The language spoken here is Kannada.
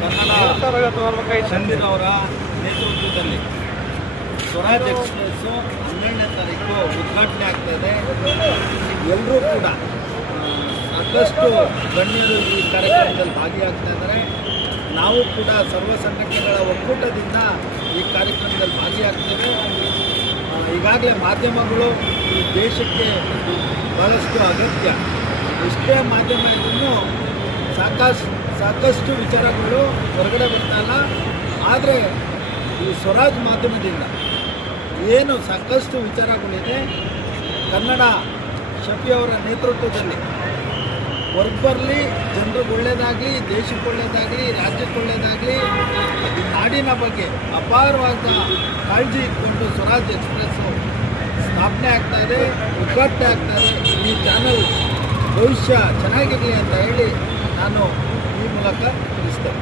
ಕನ್ನಡ ಚಂದಿರವರ ನೇತೃತ್ವದಲ್ಲಿ ಸ್ವರಾಜ್ ಎಕ್ಸ್ಪ್ರೆಸ್ಸು 12ನೇ ತಾರೀಕು ಉದ್ಘಾಟನೆ ಆಗ್ತಾಯಿದೆ. ಎಲ್ಲರೂ ಕೂಡ ಸಾಕಷ್ಟು ಗಣ್ಯರು ಈ ಕಾರ್ಯಕ್ರಮದಲ್ಲಿ ಭಾಗಿಯಾಗ್ತಾ ಇದ್ದಾರೆ. ನಾವು ಕೂಡ ಸರ್ವ ಸಂಘಟನೆಗಳ ಒಕ್ಕೂಟದಿಂದ ಈ ಕಾರ್ಯಕ್ರಮದಲ್ಲಿ ಭಾಗಿಯಾಗ್ತೇವೆ. ಈಗಾಗಲೇ ಮಾಧ್ಯಮಗಳು ಈ ದೇಶಕ್ಕೆ ಭಾಳಷ್ಟು ಅಗತ್ಯ. ಎಷ್ಟೇ ಮಾಧ್ಯಮ ಇದ್ರೂ ಸಾಕಷ್ಟು ವಿಚಾರಗಳು ಹೊರಗಡೆ ಬರ್ತಾಯಿಲ್ಲ. ಆದರೆ ಈ ಸ್ವರಾಜ್ ಮಾಧ್ಯಮದಿಂದ ಏನು ಸಾಕಷ್ಟು ವಿಚಾರಗಳಿದೆ, ಕನ್ನಡ ಶಫಿ ಅವರ ನೇತೃತ್ವದಲ್ಲಿ ಹೊರಬರಲಿ, ಜನರಿಗೆ ಒಳ್ಳೆಯದಾಗಲಿ, ದೇಶಕ್ಕೆ ಒಳ್ಳೆಯದಾಗಲಿ, ರಾಜ್ಯಕ್ಕೆ ಒಳ್ಳೆಯದಾಗಲಿ, ಈ ನಾಡಿನ ಬಗ್ಗೆ ಅಪಾರವಾದ ಕಾಳಜಿ ಇಟ್ಕೊಂಡು ಸ್ವರಾಜ್ ಎಕ್ಸ್ಪ್ರೆಸ್ಸು ಸ್ಥಾಪನೆ ಆಗ್ತಾಯಿದೆ, ಉದ್ಘಾಟನೆ ಆಗ್ತಾಯಿದೆ. ಈ ಚಾನಲ್ ಭವಿಷ್ಯ ಚೆನ್ನಾಗಿರಲಿ ಅಂತ ಹೇಳಿ ನಾನು ಈ ಮೂಲಕ ತಿಳಿಸ್ತೇನೆ.